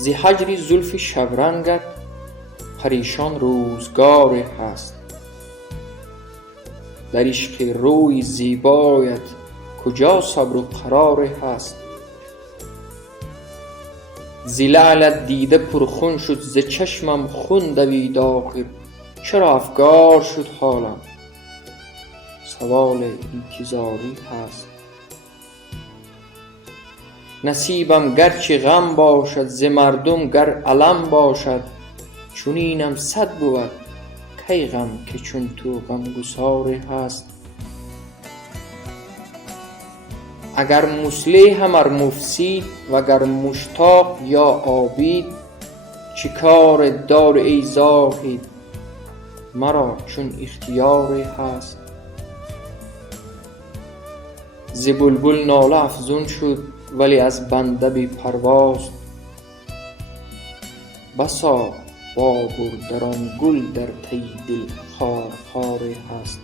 ز هجر زلف شبرنگت پریشان روزگار هست. در عشق روی زیبایت کجا صبر و قرار هست. ز لعلت دیده پرخون شد، ز چشمم خون دوید آخر. چرا افگار شد حالم؟ سوال انتظاری هست. نصیبم گرچه غم باشد، ز مردم گر الم باشد. چنینم صد بود کی غم که چون تو غمگسار هست. اگر مصلحم ار مفسید وگر مشتاق یا عابید. چه کار داری ای زاهد مرا چون اختیار هست. ز بلبل ناله افزون شد ولی از بنده بی پرواست. بسا بابر در آن گل در ته دل خار خار هست.